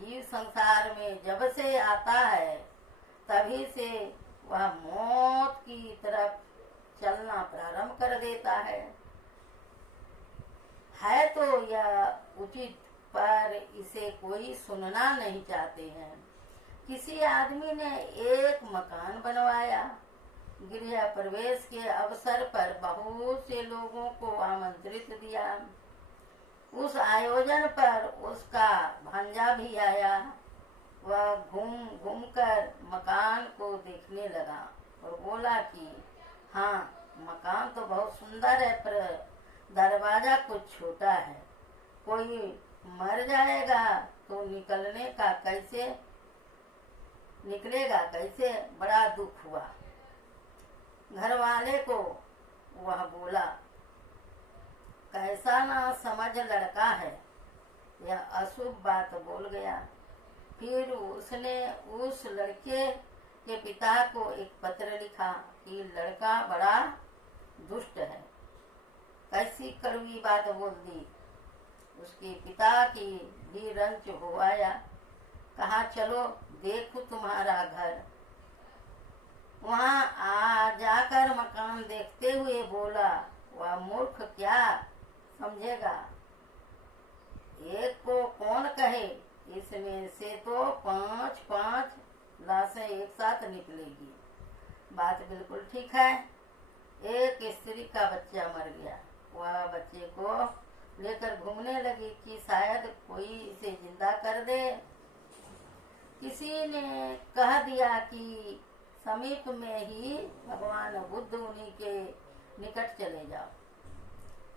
जीव संसार में जब से आता है तभी से वह मौत की तरफ चलना प्रारंभ कर देता है तो यह उचित, पर इसे कोई सुनना नहीं चाहते हैं। किसी आदमी ने एक मकान बनवाया। गृह प्रवेश के अवसर पर बहुत से लोगों को आमंत्रित दिया। उस आयोजन पर उसका भांजा भी आया। वह घूम घूम कर मकान को देखने लगा और बोला कि हाँ, मकान तो बहुत सुंदर है, पर दरवाजा कुछ छोटा है। कोई मर जाएगा तो निकलेगा कैसे? बड़ा दुख हुआ। घर वाले को वह बोला, कैसा ना समझ लड़का है, यह अशुभ बात बोल गया। फिर उसने उस लड़के के पिता को एक पत्र लिखा कि लड़का बड़ा दुष्ट है। कैसी कड़वी बात बोल दी। उसके पिता की भी रंच हो आया। कहा, चलो देखो तुम्हारा घर। वहां आ जाकर मकान देखते हुए बोला, वह मूर्ख क्या समझेगा? एक को कौन कहे, इसमें से तो 5 लाशें एक साथ निकलेगी। बात बिल्कुल ठीक है। एक स्त्री का बच्चा मर गया। वह बच्चे को लेकर घूमने लगी कि शायद कोई इसे जिंदा कर दे। किसी ने कह दिया कि समीप में ही भगवान बुद्ध, उन्हीं के निकट चले जाओ,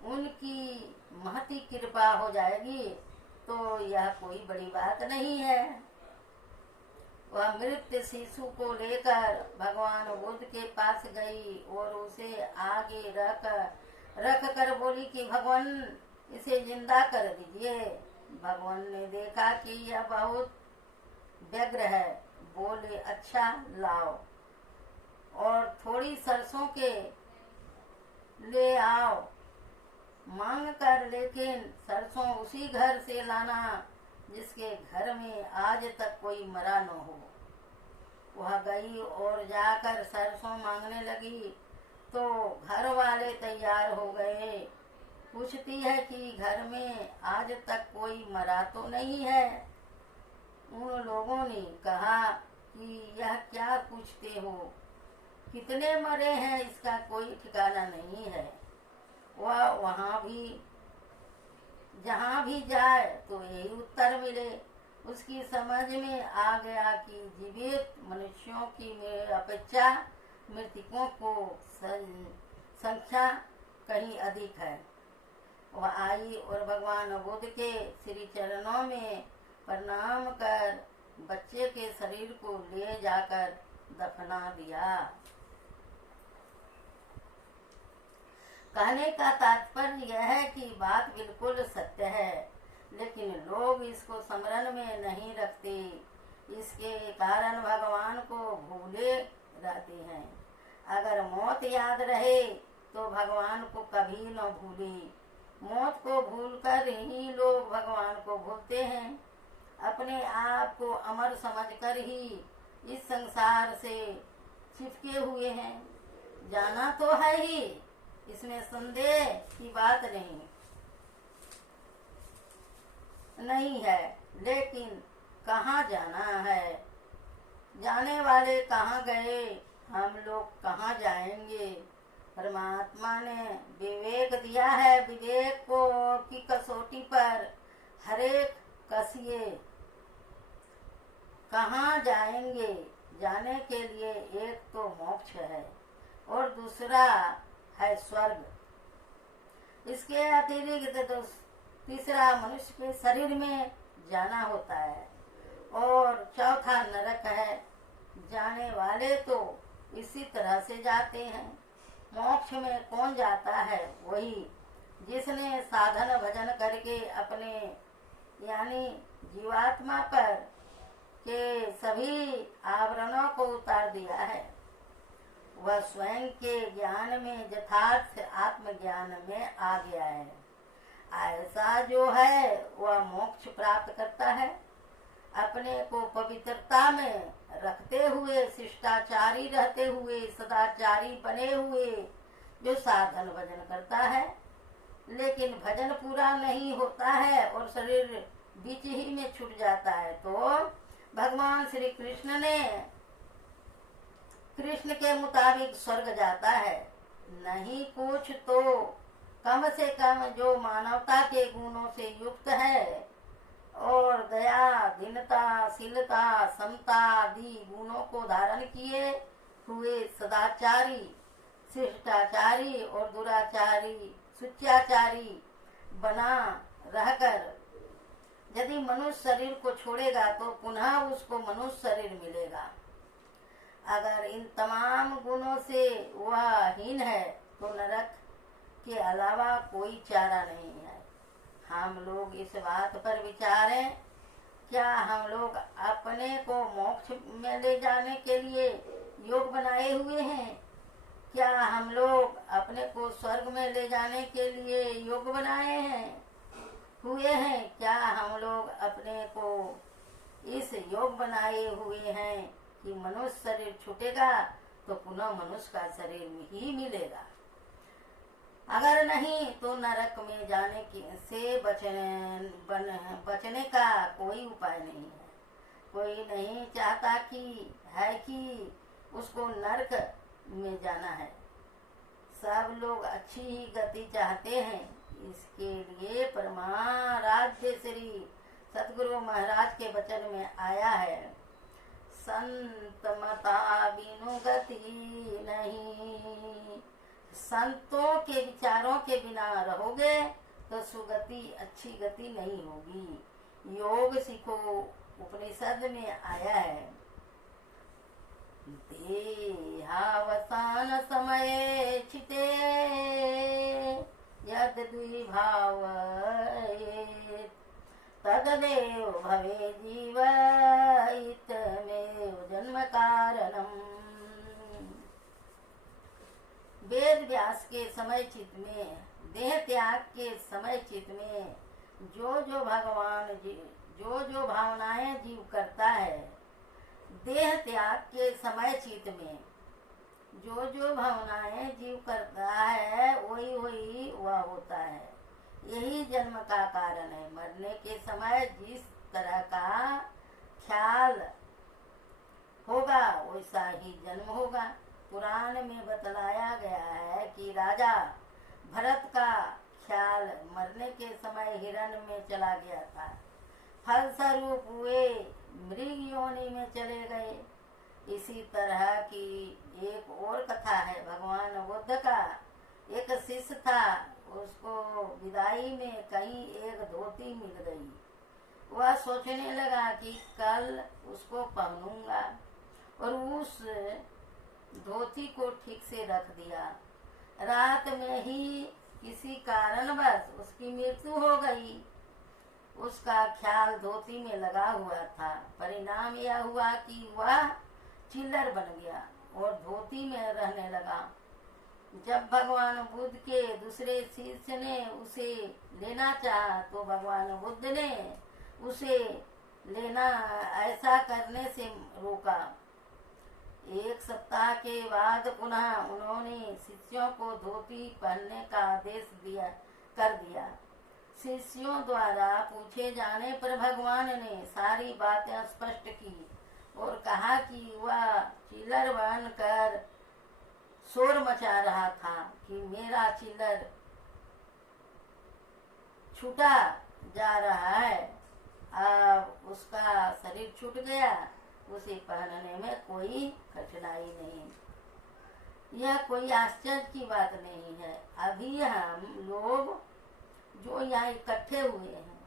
उनकी महती कृपा हो जाएगी। तो यह कोई बड़ी बात नहीं है। वह मृत शिशु को लेकर भगवान बुद्ध के पास गई और उसे आगे रख कर बोली कि भगवान, इसे जिंदा कर दीजिए। भगवान ने देखा कि यह बहुत व्यग्र है। बोले, अच्छा लाओ और थोड़ी सरसों के ले आओ मांग कर, लेकिन सरसों उसी घर से लाना जिसके घर में आज तक कोई मरा न हो। वह गई और जाकर सरसों मांगने लगी तो घर वाले तैयार हो गए। पूछती है कि घर में आज तक कोई मरा तो नहीं है? उन लोगों ने कहा कि यह क्या पूछते हो, कितने मरे हैं इसका कोई ठिकाना नहीं है। वह वहाँ भी जहाँ भी जाए तो यही उत्तर मिले। उसकी समझ में आ गया कि जीवित मनुष्यों की अपेक्षा मृतकों को संख्या कहीं अधिक है। वह आई और भगवान बुद्ध के श्री चरणों में प्रणाम कर बच्चे के शरीर को ले जाकर दफना दिया। कहने का तात्पर्य यह है कि बात बिल्कुल सत्य है, लेकिन लोग इसको स्मरण में नहीं रखते। इसके कारण भगवान को भूले रहते हैं। अगर मौत याद रहे तो भगवान को कभी न भूले। मौत को भूलकर ही लोग भगवान को भूलते हैं। अपने आप को अमर समझकर ही इस संसार से चिपके हुए हैं। जाना तो है ही, इसमें संदेह की बात नहीं है, लेकिन कहाँ जाना है? जाने वाले कहाँ गए, हम लोग कहाँ जाएंगे? परमात्मा ने विवेक दिया है। विवेक को की कसौटी पर हरेक कसिए। कहाँ जाएंगे? जाने के लिए एक तो मोक्ष है और दूसरा है स्वर्ग। इसके अतिरिक्त तो तीसरा मनुष्य के शरीर में जाना होता है और चौथा नरक है। जाने वाले तो इसी तरह से जाते हैं। मोक्ष में कौन जाता है? वही जिसने साधन भजन करके अपने यानी जीवात्मा पर के सभी आवरणों को उतार दिया है। वह स्वयं के ज्ञान में यथार्थ आत्मज्ञान में आ गया है। ऐसा जो है वह मोक्ष प्राप्त करता है। अपने को पवित्रता में रखते हुए, शिष्टाचारी रहते हुए, सदाचारी बने हुए जो साधन भजन करता है, लेकिन भजन पूरा नहीं होता है और शरीर बीच ही में छूट जाता है, तो भगवान श्री कृष्ण ने कृष्ण के मुताबिक स्वर्ग जाता है। नहीं कुछ तो कम से कम जो मानवता के गुणों से युक्त है और दया, दीनता, शीलता, समता आदि गुणों को धारण किए हुए सदाचारी, शिष्टाचारी और दुराचारी, सुच्याचारी बना रहकर यदि मनुष्य शरीर को छोड़ेगा तो पुनः उसको मनुष्य शरीर मिलेगा। अगर इन तमाम गुणों से वह हीन है तो नरक के अलावा कोई चारा नहीं है। हम लोग इस बात पर विचारें, क्या हम लोग अपने को मोक्ष में ले जाने के लिए योग बनाए हुए हैं? क्या हम लोग अपने को स्वर्ग में ले जाने के लिए योग बनाए हुए हैं? क्या हम लोग अपने को इस योग बनाए हुए हैं कि मनुष्य शरीर छूटेगा तो पुनः मनुष्य का शरीर ही मिलेगा? अगर नहीं तो नरक में जाने से बचने का कोई उपाय नहीं है। कोई नहीं चाहता कि उसको नरक में जाना है। सब लोग अच्छी ही गति चाहते हैं। इसके लिए परमाराध्य श्री सतगुरु महाराज के वचन में आया है, संत मता बिनु गति नहीं। संतों के विचारों के बिना रहोगे तो सुगति, अच्छी गति नहीं होगी। योग सीखो, उपनिषद में आया है, देहावसान समय छिते यद द्विभाव तददेव भवे जीवित में जन्म कारणम। वेद व्यास के समय चित में, देह त्याग के समय चित में जो जो भावनाएं जीव करता है, देह त्याग के समय चित में जो भावनाएं जीव करता है वही वह होता है। यही जन्म का कारण है। मरने के समय जिस तरह का ख्याल होगा वैसा ही जन्म होगा। पुराण में बतलाया गया है कि राजा भरत का ख्याल मरने के समय हिरण में चला गया था, फलस्वरूप वे मृग योनि में चले गए। इसी तरह की एक और कथा है। भगवान बुद्ध का एक शिष्य था, उसको विदाई में कहीं एक धोती मिल गई। वह सोचने लगा कि कल उसको पहनूंगा और उस धोती को ठीक से रख दिया। रात में ही किसी कारणवश उसकी मृत्यु हो गई। उसका ख्याल धोती में लगा हुआ था। परिणाम यह हुआ कि वह चिल्लर बन गया और धोती में रहने लगा। जब भगवान बुद्ध के दूसरे शिष्य ने उसे लेना चाहा तो भगवान बुद्ध ने उसे लेना ऐसा करने से रोका। एक सप्ताह के बाद पुनः उन्होंने शिष्यों को धोती पहनने का आदेश कर दिया। शिष्यों द्वारा पूछे जाने पर भगवान ने सारी बातें स्पष्ट की और कहा कि वह चिल्लर बनकर शोर मचा रहा था कि मेरा चिल्लर छूटा जा रहा है। अब उसका शरीर छूट गया, उसे पहनने में कोई कठिनाई नहीं। यह कोई आश्चर्य की बात नहीं है। अभी हम लोग जो यहाँ इकट्ठे हुए हैं,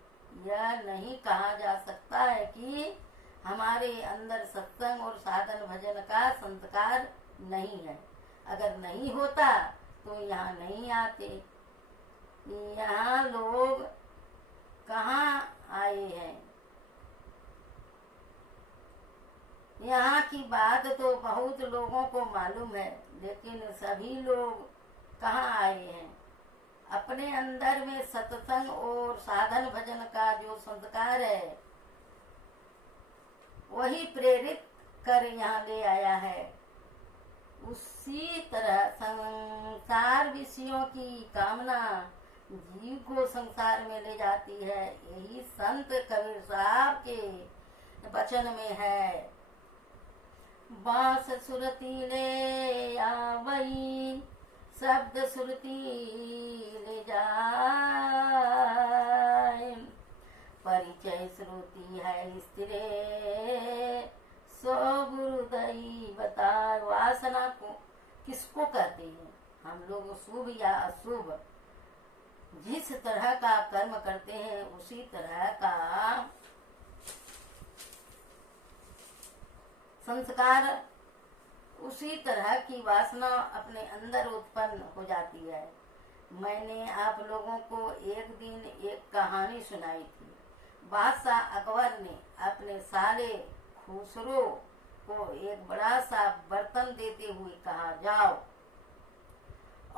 यह नहीं कहा जा सकता है कि हमारे अंदर सत्संग और साधन भजन का संस्कार नहीं है। अगर नहीं होता तो यहाँ नहीं आते। यहाँ लोग कहाँ आए हैं? यहाँ की बात तो बहुत लोगों को मालूम है, लेकिन सभी लोग कहाँ आए हैं? अपने अंदर में सत्संग और साधन भजन का जो संस्कार है वही प्रेरित कर यहाँ ले आया है। उसी तरह संसार विषयों की कामना जीव को संसार में ले जाती है। यही संत कबीर साहब के वचन में है। बांस सुरती ले आवई, शब्द सुरती ले जाए, परिचय श्रुति है स्थिरे, सो गुरुदई बताए। वासना को किसको कहते हैं? हम लोग शुभ या अशुभ जिस तरह का कर्म करते हैं उसी तरह का संस्कार, उसी तरह की वासना अपने अंदर उत्पन्न हो जाती है। मैंने आप लोगों को एक दिन एक कहानी सुनाई थी। बादशाह अकबर ने अपने साले खुसरो को एक बड़ा सा बर्तन देते हुए कहा, जाओ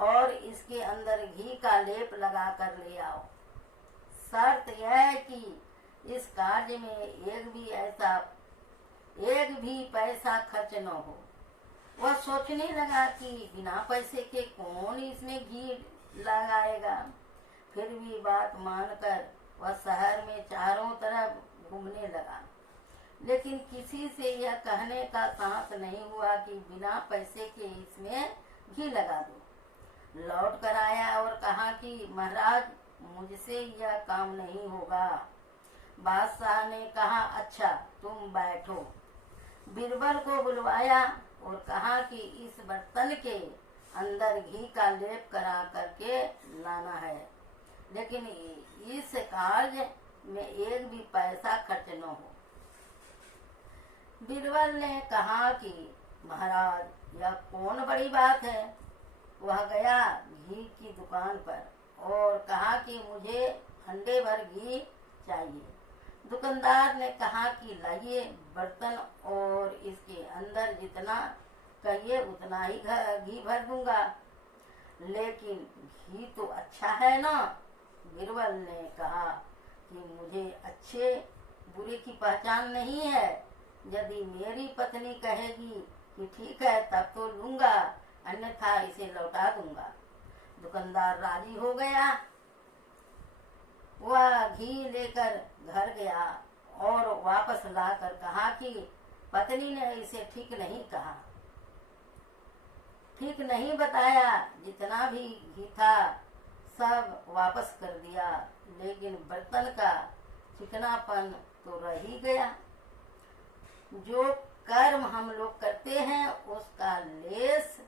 और इसके अंदर घी का लेप लगा कर ले आओ। शर्त यह है कि इस कार्य में एक भी पैसा खर्च न हो। वह सोचने लगा कि बिना पैसे के कौन इसमें घी लगाएगा। फिर भी बात मानकर वह शहर में चारों तरफ घूमने लगा, लेकिन किसी से यह कहने का साहस नहीं हुआ कि बिना पैसे के इसमें घी लगा दो। लौट कर आया और कहा कि महाराज, मुझसे यह काम नहीं होगा। बादशाह ने कहा, अच्छा तुम बैठो। बीरबल को बुलवाया और कहा कि इस बर्तन के अंदर घी का लेप करा करके लाना है, लेकिन इस कार्य में एक भी पैसा खर्च न हो। बीरबल ने कहा कि महाराज यह कौन बड़ी बात है। वह गया घी की दुकान पर और कहा कि मुझे हंडे भर घी चाहिए। दुकानदार ने कहा कि लाइए बर्तन और इसके अंदर जितना कहिए उतना ही घी भर दूंगा, लेकिन घी तो अच्छा है ना। बीरबल ने कहा कि मुझे अच्छे बुरे की पहचान नहीं है। यदि मेरी पत्नी कहेगी कि ठीक है तब तो लूंगा, अन्यथा इसे लौटा दूंगा। दुकानदार राजी हो गया। वह घी लेकर घर गया और वापस लाकर कहा कि पत्नी ने इसे ठीक नहीं कहा, ठीक नहीं बताया। जितना भी घी था सब वापस कर दिया, लेकिन बर्तन का चिकनापन तो रह ही गया। जो कर्म हम लोग करते हैं उसका लेस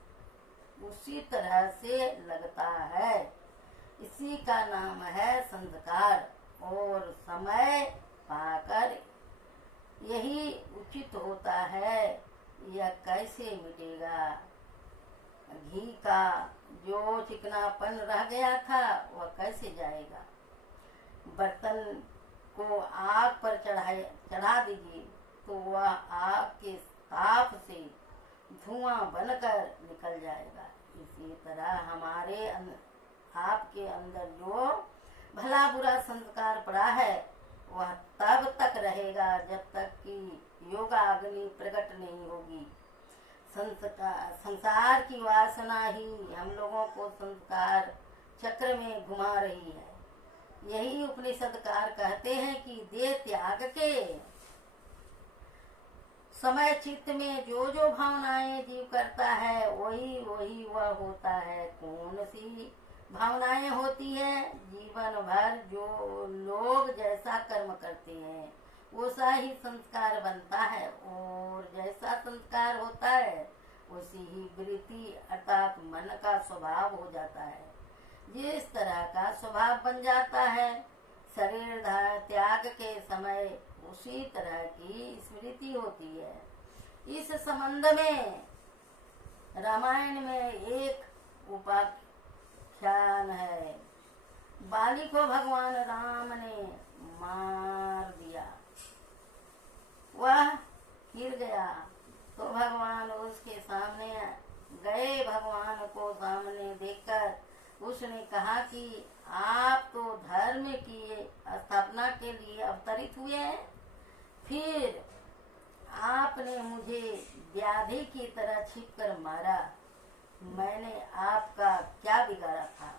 उसी तरह से लगता है। इसी का नाम है संस्कार। और समय पाकर यही उचित होता है। यह कैसे मिटेगा? घी का जो चिकनापन रह गया था वह कैसे जाएगा? बर्तन को आग पर चढ़ा दीजिए तो वह आग के ताप से धुआं बनकर निकल जाएगा। इसी तरह हमारे आपके अंदर जो भला बुरा संस्कार पड़ा है वह तब तक रहेगा जब तक कि योगाग्नि प्रकट नहीं होगी। संसार की वासना ही हम लोगों को संस्कार चक्र में घुमा रही है। यही उपनिषदकार कहते हैं कि देह त्याग के समय चित्त में जो जो भावनाएं जीव करता है वही वही वह होता है। कौन सी भावनाएं होती है? जीवन भर जो लोग जैसा कर्म करते हैं वैसा ही संस्कार बनता है, और जैसा संस्कार होता है उसी ही वृत्ति अर्थात मन का स्वभाव हो जाता है। जिस तरह का स्वभाव बन जाता है शरीर त्याग के समय उसी तरह की स्मृति होती है। इस संबंध में रामायण में एक उपाख्यान है। बाली को भगवान राम ने मार दिया, वह गिर गया तो भगवान उसके सामने गए। भगवान को सामने देखकर उसने कहा कि आप तो धर्म की स्थापना के लिए अवतरित हुए हैं, फिर आपने मुझे व्याधि की तरह छिपकर मारा, मैंने आपका क्या बिगाड़ा था।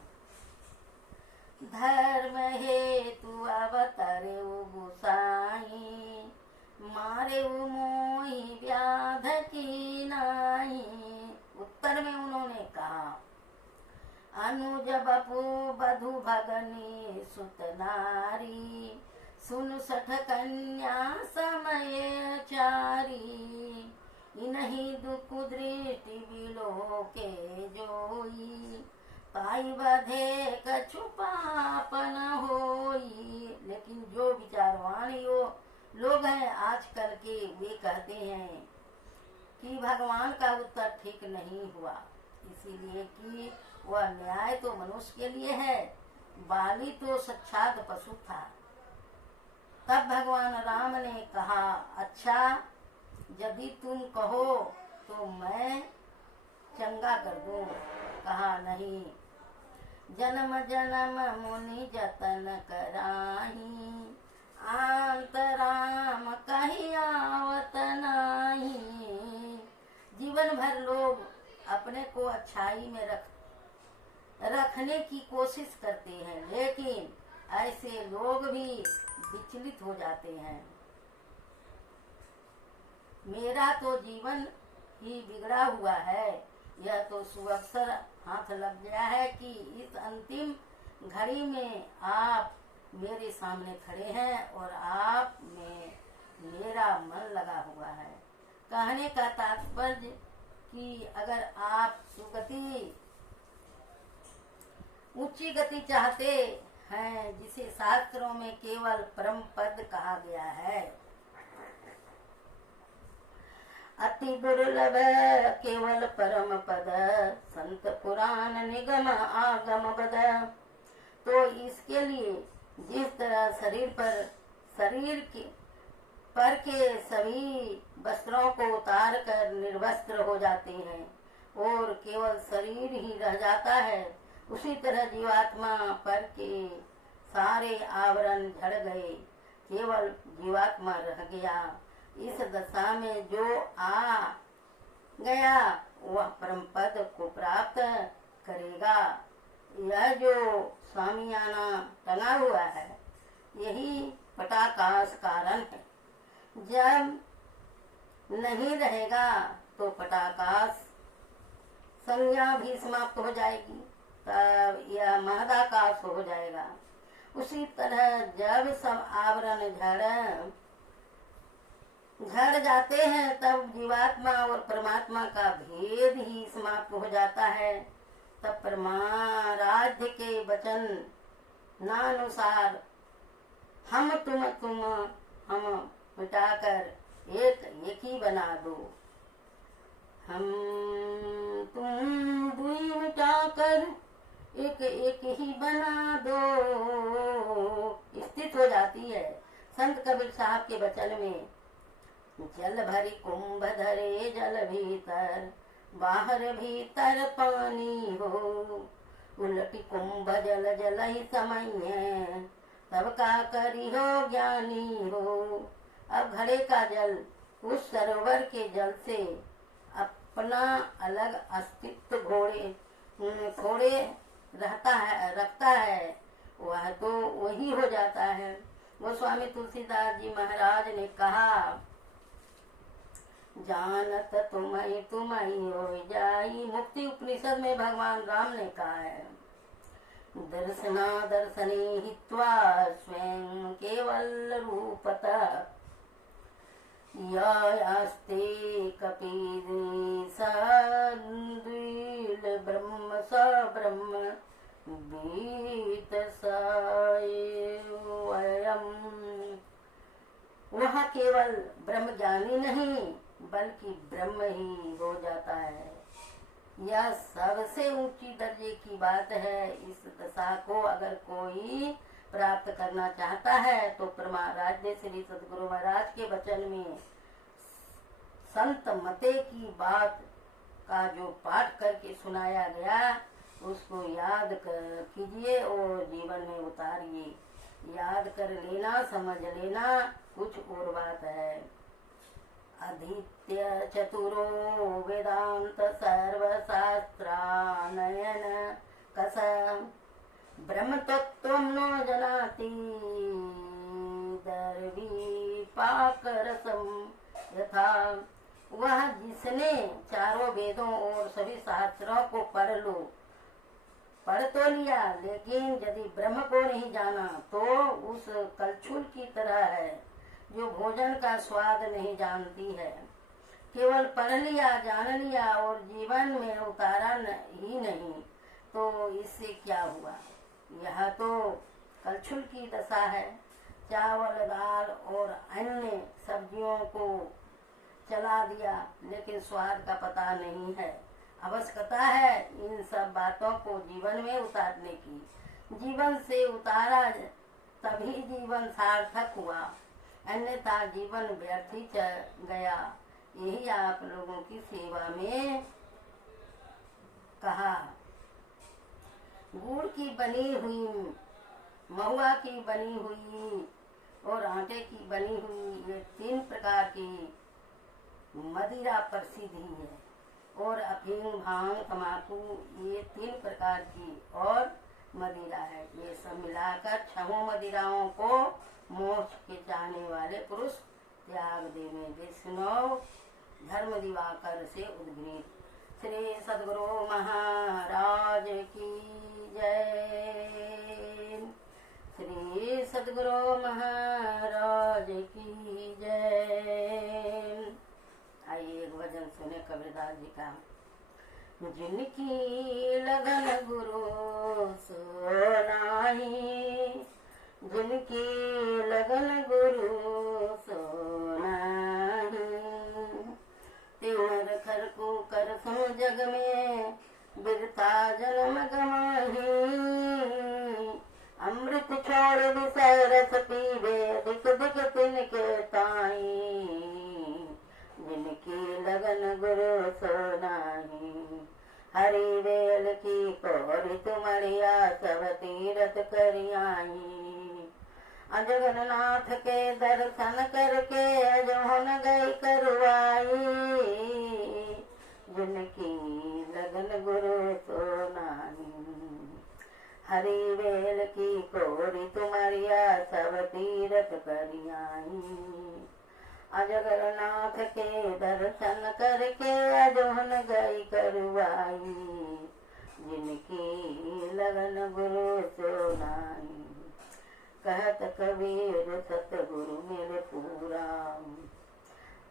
धर्म हेतु अवतरे गोसाई, मारे मोही व्याध की नाई। उत्तर में उन्होंने कहा, अनुज बपू बधु भगनी सुत नारी, सुन सठ कन्या समय चारी। इन्हीं दुख दृष्टि बिलो के जोई, पाई बधे कछु पाप न होई। लेकिन जो विचारवान लोग हैं आजकल के, वे कहते हैं कि भगवान का उत्तर ठीक नहीं हुआ, इसीलिए कि वह न्याय तो मनुष्य के लिए है, बाली तो साक्षात पशु था। तब भगवान राम ने कहा, अच्छा यदि तुम कहो तो मैं चंगा कर दूं। कहा नहीं, जन्म जन्म मुनि जतन कराही, आंतराम कही आवत नाही। जीवन भर लोग अपने को अच्छाई में रखने की कोशिश करते हैं, लेकिन ऐसे लोग भी विचलित हो जाते हैं। मेरा तो जीवन ही बिगड़ा हुआ है, यह तो सुअवसर हाथ लग गया है कि इस अंतिम घड़ी में आप मेरे सामने खड़े हैं और आप में मेरा मन लगा हुआ है। कहने का तात्पर्य कि अगर आप सुगति ऊंची गति चाहते हैं, जिसे शास्त्रों में केवल परम पद कहा गया है, अति दुर्लभ केवल परम पद, संत पुराण निगम आगम बद। तो इसके लिए जिस तरह शरीर के सभी वस्त्रों को उतार कर निर्वस्त्र हो जाते हैं और केवल शरीर ही रह जाता है, उसी तरह जीवात्मा पर के सारे आवरण झड़ गए, केवल जीवात्मा रह गया। इस दशा में जो आ गया वह परम पद को प्राप्त करेगा। यह जो स्वामियाना टंगा हुआ है, यही पटाकाश कारण है। जब नहीं रहेगा तो पटाकाश संज्ञा भी समाप्त हो जाएगी, तब यह महदाकाश हो जाएगा। उसी तरह जब सब आवरण झड़ जाते हैं, तब जीवात्मा और परमात्मा का भेद ही समाप्त हो जाता है। तब परमाराध्य के वचन नानुसार हम मिटाकर एक ही बना दो, हम तुम दुई मिटाकर एक ही बना दो स्थित हो जाती है। संत कबीर साहब के वचन में, जल भरी कुंभ धरे जल भीतर, बाहर भीतर पानी हो, उलटी कुंभ जल जल ही समय, तब का करी हो ज्ञानी हो। अब घड़े का जल उस सरोवर के जल से अपना अलग अस्तित्व घोड़े रखता है, वह तो वही हो जाता है। गोस्वामी तुलसीदास जी महाराज ने कहा, जानत तुम्हें हो जाई। मुक्ति उपनिषद में भगवान राम ने कहा है, दर्शना दर्शने हित्वा स्वयं केवल रूपतः, यास्ते कपिदेश द्विल ब्रह्म स ब्रह्म बीत सायम्। वह केवल ब्रह्म ज्ञानी नहीं बल्कि ब्रह्म ही हो जाता है। यह सबसे ऊंची दर्जे की बात है। इस दशा को अगर कोई प्राप्त करना चाहता है तो परमाराध्य श्री सद्गुरु महाराज के वचन में संत मते की बात का जो पाठ करके सुनाया गया, उसको याद कीजिए और जीवन में उतारिए। याद कर लेना, समझ लेना, कुछ और बात है। अधीत्य चतुरो वेदांत सर्वशास्त्रानयन कस ब्रह्म तत्त्वं न जनाति दर्वीपाकरसं यथा। वह जिसने चारों वेदों और सभी शास्त्रों को पढ़ तो लिया, लेकिन यदि ब्रह्म को नहीं जाना तो उस कलछुल की तरह है जो भोजन का स्वाद नहीं जानती है। केवल पढ़ लिया, जान लिया और जीवन में उतारा ही नहीं तो इससे क्या हुआ। यह तो कलछुल की दशा है। चावल, दाल और अन्य सब्जियों को चला दिया, लेकिन स्वाद का पता नहीं है। आवश्यकता है इन सब बातों को जीवन में उतारने की। जीवन से उतारा तभी जीवन सार्थक हुआ, अन्यथा जीवन व्यर्थ ही चल गया। यही आप लोगों की सेवा में कहा। गुड़ की बनी हुई, महुआ की बनी हुई और आटे की बनी हुई, ये 3 प्रकार की मदिरा प्रसिद्ध ही है। और अफीम, भांग, तम्बाकू, ये 3 प्रकार की और मदिरा है। ये सब मिलाकर 6 मदिराओं को मोक्ष के चाहने वाले पुरुष त्याग देवे। वैष्णव धर्म दिवाकर से उद्गीत। श्री सद्गुरु महाराज की जय। श्री सद्गुरु महाराज की जय। आइए एक भजन सुने कबीरदास जी का। जिनकी लगन गुरु सो नाही, जिनकी लगन गुरु सो नाही। 3 रखर को कर सुन जग में बिरता जन्म गमाही। अमृत छोड़ विषय रस पीवे, दिक दिक तिनके ताई। जिनकी लगन गुरु सो नाही, हरि वेल की कोरि तुमरिया सब तीरथ करियाई। जगन्नाथ के दर्शन करके अजोहन गई करवाई। जिनकी लगन गुरु सो नाही, हरि वेल की कोरि तुमरिया सब तीरथ करियाई। जगन्नाथ के दर्शन करके अजोहन गई करवाई। जिनकी लगन गुरु सो नाही, कहत कबीर सतगुरु मिल पूरा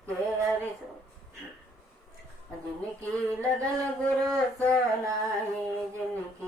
के हरि। जिनकी लगन गुरु सो नाही, जिनकी